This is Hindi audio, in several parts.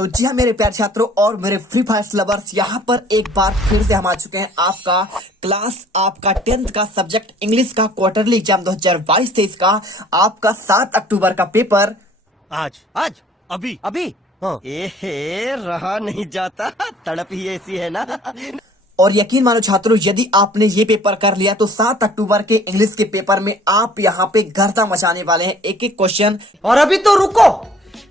तो जी हाँ मेरे प्यारे छात्रों और मेरे फ्री फायर लवर्स, यहाँ पर एक बार फिर से हम आ चुके हैं। आपका क्लास, आपका 10th का सब्जेक्ट इंग्लिश का क्वार्टरली एग्जाम 2022-23 का आपका 7 अक्टूबर का पेपर आज आज अभी अभी हाँ। एहे रहा नहीं जाता, तड़प ही ऐसी है ना। और यकीन मानो छात्रों, यदि आपने ये पेपर कर लिया तो 7 अक्टूबर के इंग्लिश के पेपर में आप यहाँ पे गर्दा मचाने वाले हैं। एक एक क्वेश्चन और अभी तो रुको,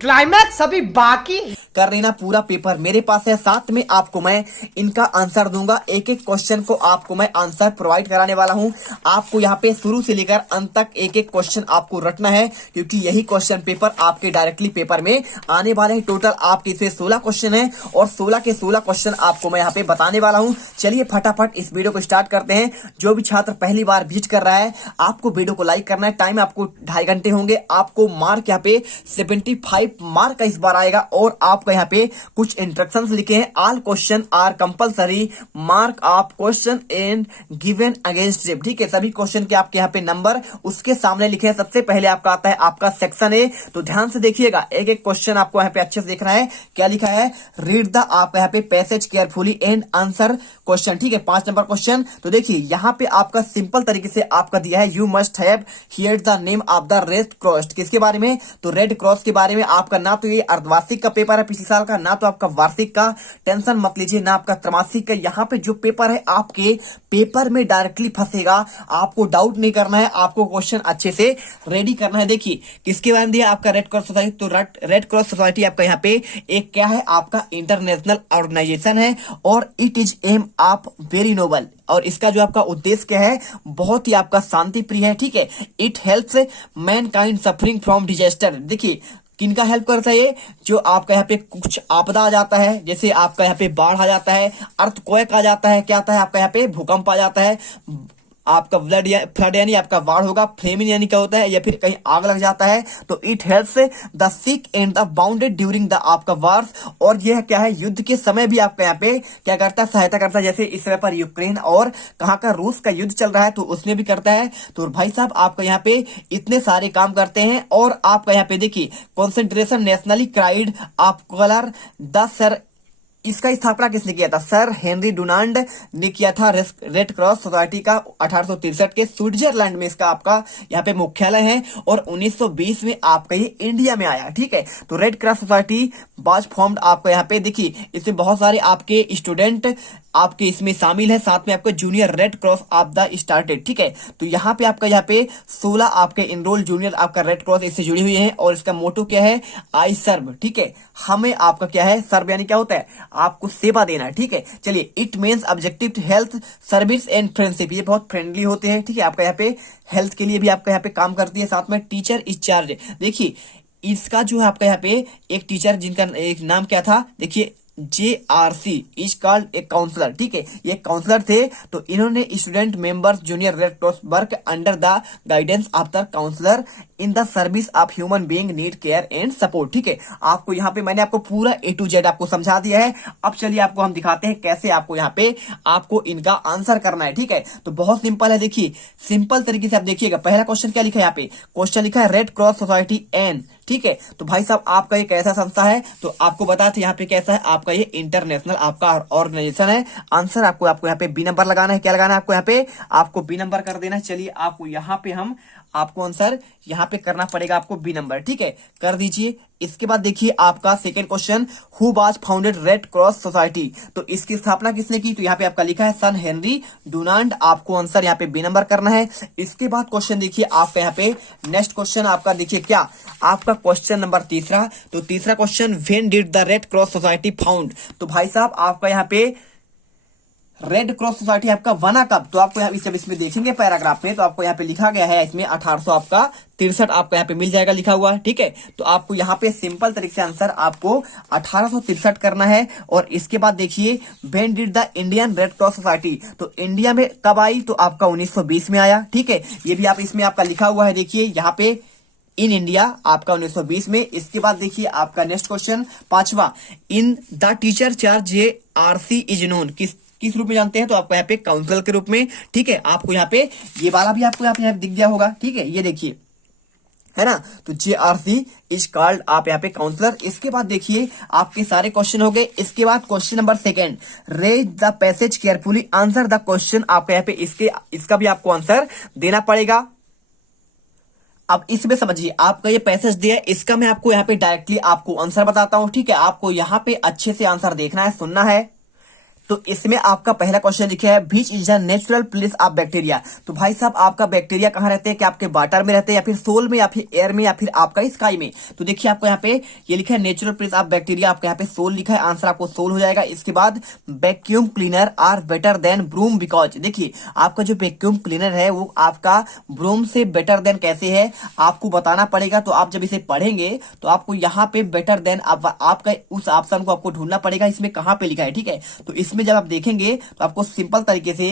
क्लाइमैक्स अभी बाकी कर लेना। पूरा पेपर मेरे पास है, साथ में आपको मैं इनका आंसर दूंगा। एक एक क्वेश्चन को आपको मैं आंसर प्रोवाइड कराने वाला हूं। आपको यहाँ पे शुरू से लेकर अंत तक एक एक क्वेश्चन आपको रटना है, क्योंकि यही क्वेश्चन पेपर आपके डायरेक्टली पेपर में आने वाले हैं। टोटल आपके इसमें 16 क्वेश्चन है और 16 के 16 क्वेश्चन आपको मैं यहाँ पे बताने वाला हूँ। चलिए फटाफट इस वीडियो को स्टार्ट करते हैं। जो भी छात्र पहली बार विजिट कर रहा है, आपको वीडियो को लाइक करना है। टाइम आपको 2.5 घंटे होंगे। आपको मार्क यहाँ पे 75 मार्क का इस बार आएगा और आपका यहाँ पे कुछ इंस्ट्रक्शंस लिखे हैं। All question are compulsory, mark of question and given against them. ठीक है, सभी क्वेश्चन के आपके यहाँ पे नंबर उसके सामने लिखे हैं। सबसे पहले आपका आता है आपका सेक्शन ए, तो ध्यान से देखिएगा। एक एक क्वेश्चन आपको यहाँ पे अच्छे से देखना है। क्या लिखा है? रीड द आपका यहाँ पे passage carefully and answer question. ठीक है, 5 नंबर क्वेश्चन। तो देखिए यहाँ पे आपका सिंपल तरीके से आपका दिया है, you must have here the name of the red cross. किसके बारे में? तो रेड क्रॉस के बारे में। आपका ना तो ये अर्धवार्षिक का पेपर है पिछले साल का, ना तो आपका वार्षिक का, टेंशन मत लीजिए, ना आपका त्रैमासिक का। यहाँ पे जो पेपर है आपके पेपर में डायरेक्टली फंसेगा। आपको डाउट नहीं करना है, आपको क्वेश्चन अच्छे से रेडी करना है। देखिए किसके बारे में दिया? आपका रेड क्रॉस सोसाइटी। तो रेड क्रॉस सोसाइटी आपका यहाँ पे एक क्या है? आपका इंटरनेशनल ऑर्गेनाइजेशन है और it is aim of very noble. और इसका जो आपका उद्देश्य क्या है? बहुत ही आपका शांति प्रिय है। ठीक है, it helps Mankind suffering from disaster. देखिए किनका हेल्प करता है ये? जो आपका यहाँ पे कुछ आपदा आ जाता है, जैसे आपका यहाँ पे बाढ़ आ जाता है, अर्थक्वेक आ जाता है, क्या आता है आपका यहाँ पे भूकंप आ जाता है, आपका फ्लड यानी आपका बाढ़ होगा, फ्लेमिंग यानी क्या होता है, या फिर कहीं आग लग जाता है। तो it helps the sick and the bounded during the आपका वार्स। और यह क्या है? युद्ध के समय भी आपका यहाँ पे क्या करता है? सहायता करता है। जैसे इस समय पर यूक्रेन और कहाँ का रूस का युद्ध चल रहा है, तो उसमें भी करता है। तो भाई साहब आपका यहाँ पे इतने सारे काम करते हैं। और आपका यहाँ पे देखिए concentration nationally cried of colour the sir, इसका स्थापना किसने किया था? सर हेनरी डुनाल्ड ने किया था। रेड क्रॉस सोसाइटी का 1863 के स्विट्जरलैंड में इसका आपका यहाँ पे मुख्यालय है और 1920 में आपका ये इंडिया में आया। ठीक है, तो red cross society was formed. आपका यहाँ पे देखिए इसमें बहुत सारे आपके स्टूडेंट आपके इसमें शामिल है, साथ में आपका junior red cross of the started. ठीक है, तो यहाँ पे आपका यहाँ पे 16 आपके इनरोल जूनियर आपका रेड क्रॉस इससे जुड़ी हुई है और इसका मोटो क्या है? आई सर्व। ठीक है, हमें आपका क्या है? सर्व यानी क्या होता है? आपको सेवा देना है। ठीक है, चलिए it means objective health service and friendship. ये बहुत फ्रेंडली होते हैं। ठीक है, आपका यहाँ पे हेल्थ के लिए भी आपका यहाँ पे काम करती है। साथ में टीचर इंचार्ज। देखिए इसका जो है आपका यहाँ पे एक टीचर जिनका एक नाम क्या था? देखिए JRC is called a counsellor. ठीक है, ये काउंसलर थे। तो इन्होंने student members junior red cross work under the guidance of the counsellor in the service of human being need care and support. ठीक है, आपको यहाँ पे मैंने आपको पूरा A to Z आपको समझा दिया है। अब चलिए आपको हम दिखाते हैं कैसे आपको यहाँ पे आपको इनका आंसर करना है। ठीक है, तो बहुत सिंपल है। देखिए सिंपल तरीके से आप देखिएगा। पहला क्वेश्चन क्या लिखा है? यहाँ पे क्वेश्चन लिखा है रेड क्रॉस सोसाइटी एन। ठीक है, तो भाई साहब आपका ये कैसा संस्था है? तो आपको बताते यहाँ पे कैसा है? आपका ये इंटरनेशनल आपका ऑर्गेनाइजेशन है। आंसर आपको यहाँ पे B नंबर लगाना है। क्या लगाना है आपको? यहाँ पे आपको B नंबर कर देना है। चलिए आपको यहाँ पे हम आपको आंसर यहाँ पे करना पड़ेगा आपको B नंबर। ठीक है, कर दीजिए। इसके बाद देखिए आपका second question, who was founded red cross society. तो इसकी स्थापना किसने की? तो यहाँ पे आपका लिखा है सन हेनरी डुनाल्ड। आपको आंसर यहाँ पे B नंबर करना है। इसके बाद क्वेश्चन देखिए आपका यहाँ पे नेक्स्ट क्वेश्चन आपका देखिए क्या? आपका क्वेश्चन नंबर तीसरा। तो तीसरा question, when did the red cross society found. तो भाई साहब आपका यहाँ पे रेड क्रॉस सोसाइटी आपका बना कब? तो आपको यहाँ जब इसमें देखेंगे पैराग्राफ में, तो आपको यहाँ पे लिखा गया है इसमें 1800 आपका 63 आपका यहाँ पे मिल जाएगा लिखा हुआ। ठीक है, तो आपको यहाँ पे सिंपल तरीके से आंसर आपको 1863 करना है। और इसके बाद देखिए when did the Indian red cross society. तो इंडिया में कब आई? तो आपका 1920 में आया। ठीक है, ये भी आप इसमें आपका लिखा हुआ है। देखिए यहाँ पे इन इंडिया आपका 1920 में। इसके बाद देखिए आपका नेक्स्ट क्वेश्चन पांचवा, in the teacher charge JRC is known. किस रूप में जानते हैं? तो आपको यहाँ पे काउंसिल के रूप में। ठीक है, आपको यहाँ पे ये वाला भी आपको यहाँ पे दिख गया होगा। ठीक है, ये देखिए है ना। तो JRC इज कॉल्ड आप यहाँ पे काउंसलर। इसके बाद देखिए आपके सारे क्वेश्चन हो गए। इसके बाद question number 2, read the passage carefully, answer the question. आपको यहाँ पे इसका भी आपको आंसर देना पड़ेगा। अब इसमें समझिए आपका ये पैसेज दिया है, इसका मैं आपको यहाँ पे डायरेक्टली आपको आंसर बताता हूं, ठीक है। आपको यहाँ पे अच्छे से आंसर देखना है, सुनना है। तो इसमें आपका पहला क्वेश्चन लिखा है beach is the natural place of bacteria. तो भाई साहब आपका बैक्टीरिया कहाँ रहते हैं, क्या आपके वाटर में रहते हैं या फिर सोल में या फिर एयर में या फिर आपका स्काई में। तो देखिए आपको यहाँ पे ये लिखा है नेचुरल प्लेस ऑफ बैक्टीरिया, आपको यहाँ पे सोल लिखा है, आंसर आपको सोल हो जाएगा। इसके बाद vacuum cleaner are better than broom because, देखिए आपका जो वैक्यूम क्लीनर है वो आपका ब्रूम से बेटर देन कैसे है आपको बताना पड़ेगा। तो आप जब इसे पढ़ेंगे तो आपको यहाँ पे बेटर देन आपका उस ऑप्शन को आपको ढूंढना पड़ेगा, इसमें कहाँ पे लिखा है, ठीक है। तो इसमें जब आप देखेंगे तो आपको सिंपल तरीके से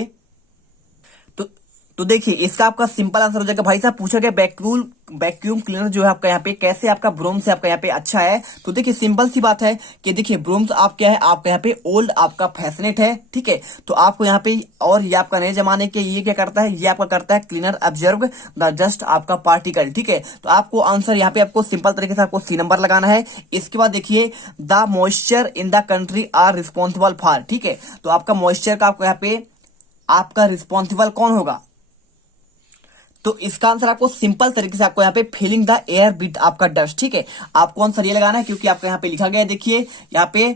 तो देखिए इसका आपका सिंपल आंसर हो जाएगा। भाई साहब पूछा गया वैक्यूम क्लीनर जो है आपका यहाँ पे कैसे आपका ब्रूम से आपका यहाँ पे अच्छा है। तो देखिए सिंपल सी बात है कि देखिए ब्रूम्स आप क्या है आपका यहाँ पे ओल्ड आपका फैशनेट है, ठीक है। तो आपको यहाँ पे और ये आपका नए जमाने के ये क्या करता है, ये आपका करता है क्लीनर ऑब्जर्व द डस्ट आपका पार्टिकल, ठीक है। तो आपको आंसर यहाँ पे आपको सिंपल तरीके से आपको C नंबर लगाना है। इसके बाद देखिए the moisture in the country are responsible for, ठीक है। तो आपका मॉइस्चर का आपको यहाँ पे आपका रिस्पॉन्सिबल कौन होगा। तो इसका आंसर आपको सिंपल तरीके से आपको यहाँ पे फिलिंग द एयर विद आपका डस्ट, ठीक है। आपको आंसर ये लगाना है क्योंकि आपको यहाँ पे लिखा गया है, देखिए यहाँ पे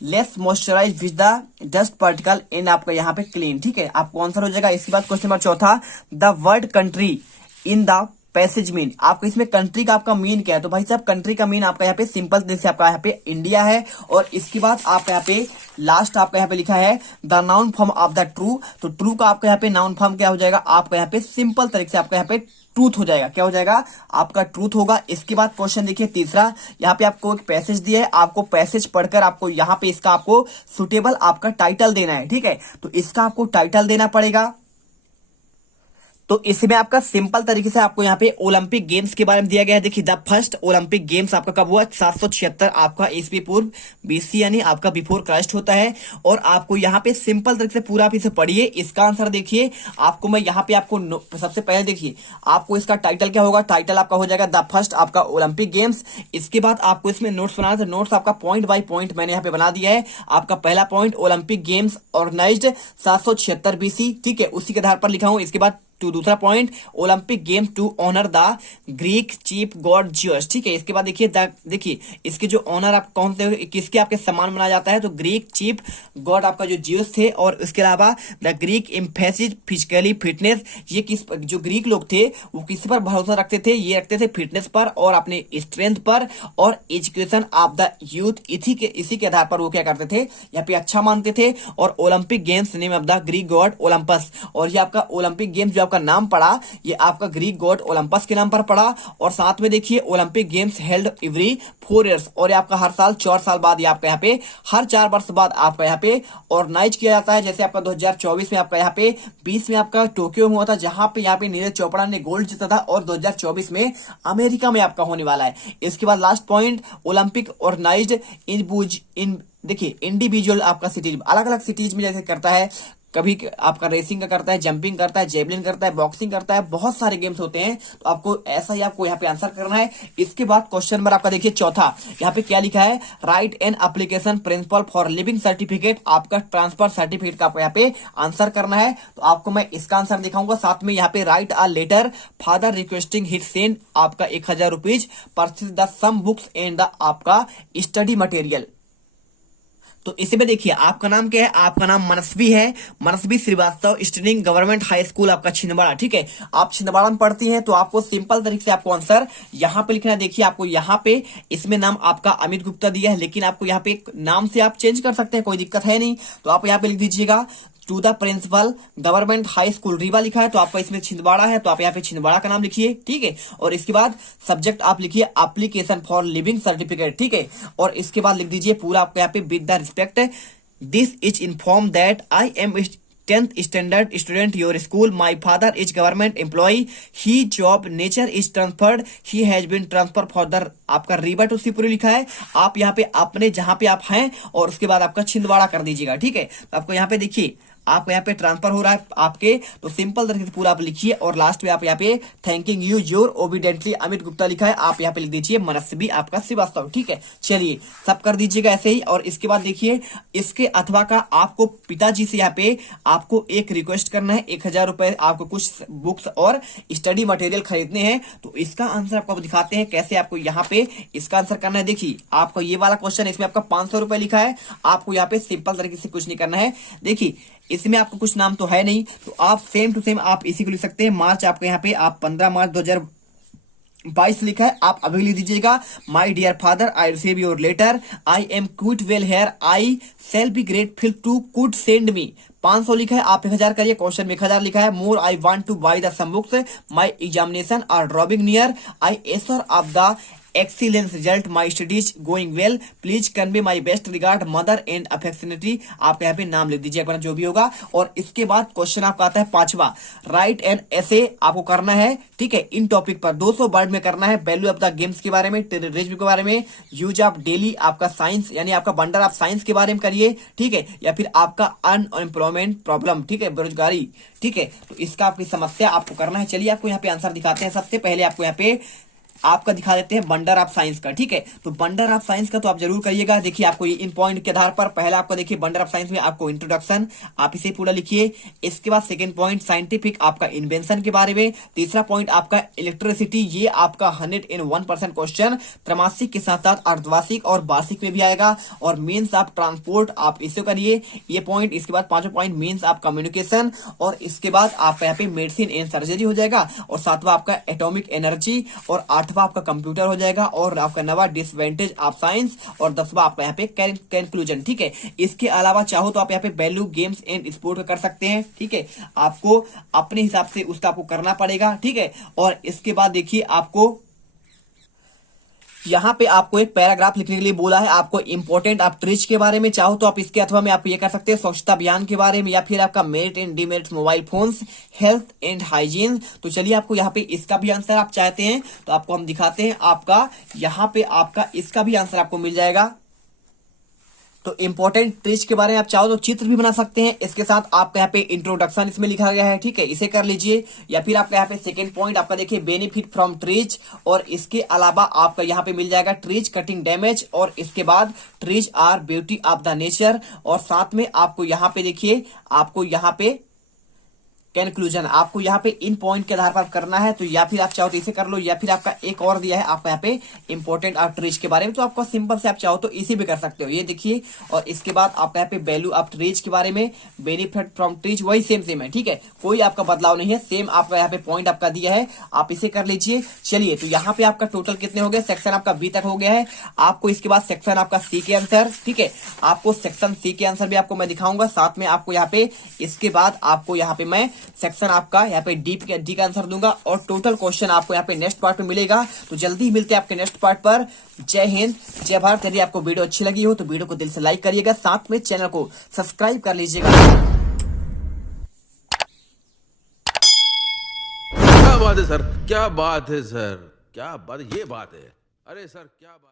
less moisturise with the dust particle in आपका यहाँ पे क्लीन, ठीक है। आपको आंसर हो जाएगा। इसके बाद question number 4, the word country in the passage mean, आपको इसमें कंट्री का आपका मीन क्या है। तो भाई साहब कंट्री का मीन आपका यहाँ पे सिंपल जैसे आपका यहाँ पे इंडिया है। और इसके बाद आपका यहाँ पे लास्ट आपका यहाँ पे लिखा है the noun form of the true. तो ट्रू का आपका यहाँ पे नाउन फॉर्म क्या हो जाएगा, आपका यहाँ पे सिंपल तरीके से आपका यहाँ पे ट्रूथ हो जाएगा। क्या हो जाएगा, आपका ट्रूथ होगा। इसके बाद क्वेश्चन देखिए तीसरा, यहाँ पे आपको एक पैसेज दिया है, आपको पैसेज पढ़कर आपको यहाँ पे इसका आपको सुटेबल आपका टाइटल देना है, ठीक है। तो इसका आपको टाइटल देना पड़ेगा। तो इसमें आपका सिंपल तरीके से आपको यहाँ पे ओलंपिक गेम्स के बारे में दिया गया है। देखिए द फर्स्ट ओलंपिक गेम्स आपका कब हुआ, 776 आपका ईस्वी पूर्व BC यानी आपका बिफोर क्राइस्ट होता है। और आपको यहाँ पे सिंपल तरीके से पूरा आप इसे पढ़िए। इसका आंसर देखिए आपको मैं यहाँ पे आपको सबसे पहले देखिए आपको इसका टाइटल क्या होगा, टाइटल आपका हो जाएगा द फर्स्ट आपका ओलंपिक गेम्स। इसके बाद आपको इसमें नोट्स बनाना था, नोट्स आपका पॉइंट बाय पॉइंट मैंने यहाँ पे बना दिया है। आपका पहला point Olympic games organised 776 BC, ठीक है, उसी के आधार पर लिखा हूं। इसके बाद दूसरा point Olympic games to honour the Greek chief god Zeus, ठीक है। इसके बाद देखिए इसके जो ऑनर आप कौन से किसके आपके सम्मान मनाया जाता है, तो ग्रीक चीफ गॉड आपका जो जियस थे। और इसके अलावा the Greek emphasis physically fitness, ये किस जो ग्रीक लोग थे वो किस पर भरोसा रखते थे, ये रखते थे फिटनेस पर और अपने स्ट्रेंथ पर और एजुकेशन ऑफ द यूथ, इसी के आधार पर वो क्या करते थे, यहाँ पे अच्छा मानते थे। और Olympic games name of the Greek God Olympus, और ये आपका ओलंपिक गेम्स जो का नाम पड़ा ये आपका ग्रीक गॉड ओलंपस के नाम पर पड़ा। और साथ में देखिए Olympic games held every 4 years, और ये आपका हर साल 4 साल बाद ये आपका यहाँ पे हर 4 वर्ष बाद आपका यहाँ पे ऑर्गेनाइज किया जाता है। जैसे आपका 2024 में आपका यहाँ पे 20 में आपका टोक्यो में हुआ था, जहां पे यहाँ पे नीरज चोपड़ा ने गोल्ड जीता था, और 2024 में अमेरिका में आपका होने वाला है। इसके बाद लास्ट पॉइंट ओलंपिक ऑर्गेनाइज्ड इन देखिए इंडिविजुअल आपका सिटीज, अलग अलग सिटीज में जैसे करता है, कभी आपका रेसिंग का करता है, जंपिंग करता है, जेवलिन करता है, बॉक्सिंग करता है, बहुत सारे गेम्स होते हैं। तो आपको ऐसा ही आपको यहाँ पे आंसर करना है। इसके बाद क्वेश्चन नंबर आपका देखिए चौथा, यहाँ पे क्या लिखा है, write an application principal for living certificate, आपका ट्रांसफर सर्टिफिकेट का आपको यहाँ पे आंसर करना है। तो आपको मैं इसका आंसर दिखाऊंगा, साथ में यहाँ पे write a letter father requesting hit send आपका 1000 rupees purchase the some books and the आपका स्टडी मटेरियल। तो इसमें देखिए आपका नाम क्या है, आपका नाम मनस्वी है, Manasvi Srivastava, student government high school आपका छिंदवाड़ा, ठीक है। आप छिंदवाड़ा में पढ़ती हैं, तो आपको सिंपल तरीके से आपको आंसर यहाँ पे लिखना है। देखिए आपको यहाँ पे इसमें नाम आपका अमित गुप्ता दिया है, लेकिन आपको यहाँ पे नाम से आप चेंज कर सकते हैं, कोई दिक्कत है नहीं। तो आप यहाँ पे लिख दीजिएगा to the principal government high school Rewa लिखा है, तो आपका इसमें छिंदवाड़ा है, तो आप यहाँ पे छिंदवाड़ा का नाम लिखिए, ठीक है। और इसके बाद सब्जेक्ट आप लिखिए एप्लीकेशन फॉर लिविंग सर्टिफिकेट, ठीक है। और इसके बाद लिख दीजिए पूरा आपको यहाँ पे with the respect this is inform that I am 10th standard student your school, my father is government employ, he job nature is transferred, he has been transfer for the आपका रीवा टू शिवपुरी लिखा है। आप यहाँ पे अपने जहां पे आप हैं और उसके बाद आपका छिंदवाड़ा कर दीजिएगा, ठीक है। तो आपको यहाँ पे देखिए आप यहाँ पे ट्रांसफर हो रहा है आपके, तो सिंपल तरीके से पूरा आप लिखिए और लास्ट में आप यहाँ पे thanking you your obediently Amit Gupta लिखा है, आप यहाँ पे लिख दीजिए मनस्वी आपका श्रीवास्तव। ठीक है, चलिए सब कर दीजिएगा ऐसे ही। और इसके बाद देखिए इसके अथवा का आपको पिताजी से यहाँ पे आपको एक रिक्वेस्ट करना है, 1000 रुपए आपको कुछ बुक्स और स्टडी मटेरियल खरीदने हैं। तो इसका आंसर आपको दिखाते हैं कैसे आपको यहाँ पे इसका आंसर करना है। देखिए आपको ये वाला क्वेश्चन, इसमें आपका 500 रुपए लिखा है, आपको यहाँ पे सिंपल तरीके से कुछ नहीं करना है। देखिए इसमें आपको कुछ नाम तो है नहीं, तो आप सेम टू सेम आप इसी को लिख सकते हैं। मार्च आपको यहाँ पे आप 15 मार्च 2022 लिखा है, आप अभी लिख दीजिएगा my dear father I receive your letter, I am quite well here, I shall be grateful to could send me. 500 लिखा है, आप 1000 करिए, क्वेश्चन में 1000 लिखा है। More I want to buy the some books, my examination are drawing near, I assure of the excellence result, my studies going well, please convey my best regard mother and affectionately. आप यहाँ पे नाम लिख दीजिए अपना जो भी होगा। और इसके बाद क्वेश्चन आपका आता है 5वां, राइट एन ऐसे आपको करना है। ठीक है, इन टॉपिक पर 200 वर्ड में करना है। वैल्यू ऑफ द गेम्स के बारे में, टेररिज्म के बारे में, यूज ऑफ डेली आपका साइंस यानी आपका बंडल ऑफ साइंस के बारे में करिए। ठीक है, या फिर आपका अनएम्प्लॉयमेंट प्रॉब्लम, ठीक है, बेरोजगारी। ठीक है, तो इसका आपकी समस्या आपको करना है। चलिए आपको यहाँ पे आंसर दिखाते हैं। सबसे पहले आपको यहाँ पे आपका दिखा देते हैं बंडर ऑफ साइंस का। ठीक है, तो बंडर ऑफ साइंस का तो आप जरूर करिएगा। देखिए आपको इन पॉइंट के आधार पर पहला आपको देखिए बंडर ऑफ साइंस में आपको इंट्रोडक्शन, आप इसे पूरा लिखिए। इसके बाद सेकंड पॉइंट साइंटिफिक आपका इन्वेंशन के बारे में। तीसरा पॉइंट आपका इलेक्ट्रिसिटी, ये आपका 101% क्वेश्चन त्रैमासिक के साथ साथ अर्धवार्षिक और वार्षिक में भी आएगा। और मीन्स ऑफ ट्रांसपोर्ट आप इसे करिए, ये पॉइंट। इसके बाद 5वां पॉइंट मीन्स ऑफ कम्युनिकेशन, और इसके बाद आपका यहाँ पे मेडिसिन एंड सर्जरी हो जाएगा। और 7वां आपका एटॉमिक एनर्जी, और 8वां आपका कंप्यूटर हो जाएगा। और आपका 9वां डिसएडवांटेज ऑफ साइंस, और 10वां आपका यहाँ पे कंक्लूजन। ठीक है, इसके अलावा चाहो तो आप यहाँ पे वैल्यू गेम्स एंड स्पोर्ट का कर सकते हैं। ठीक है, आपको अपने हिसाब से उसका आपको करना पड़ेगा। ठीक है, और इसके बाद देखिए आपको यहाँ पे आपको एक पैराग्राफ लिखने के लिए बोला है, आपको इंपोर्टेंट आप ट्रिच के बारे में। चाहो तो आप इसके अथवा में आप ये कर सकते हैं स्वच्छता अभियान के बारे में, या फिर आपका merit and demerit mobile phones, health and hygiene. तो चलिए आपको यहाँ पे इसका भी आंसर आप चाहते हैं तो आपको हम दिखाते हैं। आपका यहाँ पे आपका इसका भी आंसर आपको मिल जाएगा। तो इंपॉर्टेंट ट्रिच के बारे में आप चाहो तो चित्र भी बना सकते हैं। इसके साथ आपका यहाँ पे इंट्रोडक्शन इसमें लिखा गया है। ठीक है, इसे कर लीजिए। या फिर आपका यहाँ पे सेकंड पॉइंट आपका देखिए बेनिफिट फ्रॉम ट्रीज, और इसके अलावा आपका यहाँ पे मिल जाएगा ट्रीज कटिंग डैमेज, और इसके बाद trees are beauty of the nature. और साथ में आपको यहाँ पे देखिए आपको यहाँ पे कंक्लूजन, आपको यहाँ पे इन पॉइंट के आधार पर करना है। तो या फिर आप चाहो तो इसे कर लो, या फिर आपका एक और दिया है आपका यहाँ पे इंपोर्टेंट ऑफ ट्रीज के बारे में, तो आपको सिंपल से आप चाहो तो इसी भी कर सकते हो, ये देखिए। और इसके बाद आपका यहाँ पे वैल्यू ऑफ ट्रीज के बारे में, बेनिफिट फ्रॉम ट्रीज, वही सेम है। ठीक है, कोई आपका बदलाव नहीं है, सेम आपका यहाँ पे पॉइंट आपका दिया है, आप इसे कर लीजिए। चलिए, तो यहाँ पे आपका टोटल कितने हो गए, सेक्शन आपका बी तक हो गया है। आपको इसके बाद सेक्शन आपका सी के आंसर, ठीक है, आपको सेक्शन सी के आंसर भी आपको मैं दिखाऊंगा। साथ में आपको यहाँ पे इसके बाद आपको यहाँ पे मैं सेक्शन आपका यहाँ पे डी का आंसर दूंगा। और टोटल क्वेश्चन आपको यहाँ पे नेक्स्ट पार्ट में मिलेगा। तो जल्दी ही मिलते हैं आपके नेक्स्ट पार्ट पर। जय हिंद, जय भारत। यदि आपको वीडियो अच्छी लगी हो तो वीडियो को दिल से लाइक करिएगा, साथ में चैनल को सब्सक्राइब कर लीजिएगा। क्या बात है सर, क्या बात है सर, क्या बात, ये बात है। अरे सर क्या बात।